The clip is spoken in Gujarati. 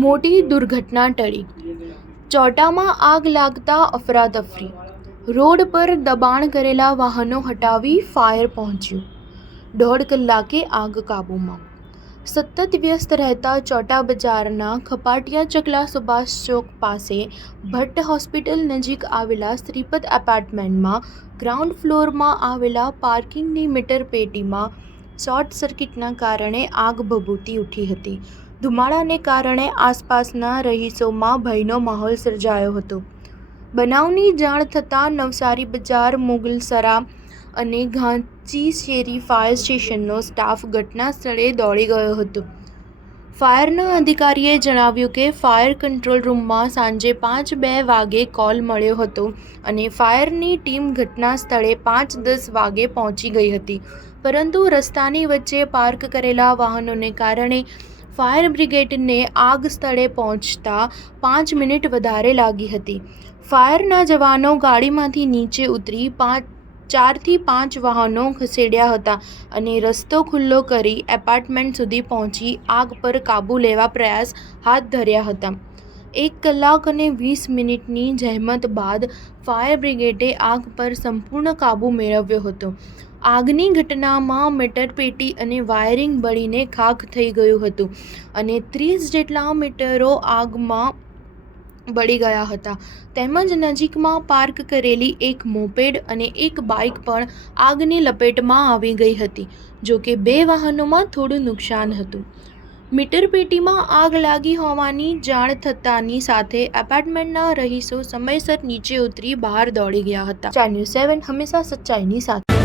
મોટી દુર્ઘટના ટળી. ચોટામાં આગ લાગતા અફરાતફરી. રોડ પર દબાણ કરેલા વાહનો હટાવી ફાયર પહોંચ્યું. 1.5 કલાકે આગ કાબૂમાં. સતત વ્યસ્ત રહેતા ચોટા બજારના ખપાટિયા ચકલા સુભાષ ચોક પાસે ભટ્ટ હોસ્પિટલ નજીક આવેલા શ્રીપદ એપાર્ટમેન્ટમાં ગ્રાઉન્ડ ફ્લોરમાં આવેલા પાર્કિંગની મીટર પેટીમાં શોર્ટ સર્કિટના કારણે આગ ભભૂતી ઉઠી હતી. ધુમાડાને કારણે આસપાસના રહીશોમાં ભયનો માહોલ સર્જાયો હતો. બનાવની જાણ થતાં નવસારી બજાર, મુગલસરા અને ઘાંચીશેરી ફાયર સ્ટેશનનો સ્ટાફ ઘટના સ્થળે દોડી ગયો હતો. ફાયરના અધિકારીએ જણાવ્યું કે ફાયર કંટ્રોલ રૂમમાં સાંજે 5:02 વાગે કોલ મળ્યો હતો અને ફાયરની ટીમ ઘટના સ્થળે 5:10 વાગે પહોંચી ગઈ હતી, પરંતુ રસ્તાની વચ્ચે પાર્ક કરેલા વાહનોને કારણે ફાયર બ્રિગેડને આગ સ્થળે પહોંચતા 5 મિનિટ વધારે લાગી હતી. ફાયરના જવાનો ગાડીમાંથી નીચે ઉતરી 4 થી 5 વાહનો ખસેડ્યા હતા અને રસ્તો ખુલ્લો કરી એપાર્ટમેન્ટ સુધી પહોંચી આગ પર કાબૂ લેવા પ્રયાસ હાથ ધર્યા હતા. 1 કલાક અને 20 મિનિટની જહેમત બાદ ફાયર બ્રિગેડે આગ પર સંપૂર્ણ કાબૂ મેળવ્યો હતો. આગની ઘટનામાં મીટર પેટી અને વાયરિંગ બળીને ખાખ થઈ ગયું હતું અને 30 જેટલા મીટરો આગમાં બળી ગયા હતા. તેમજ નજીકમાં પાર્ક કરેલી એક મોપેડ અને એક બાઇક પણ આગની લપેટમાં આવી ગઈ હતી. જોકે 2 વાહનોમાં થોડું નુકસાન હતું. મીટર પેટીમાં આગ લાગી હોવાની જાણ થતાની સાથે એપાર્ટમેન્ટના રહીશો સમયસર નીચે ઉતરી બહાર દોડી ગયા હતા. ચેનલ 7 હંમેશા સચ્ચાઈની સાથે.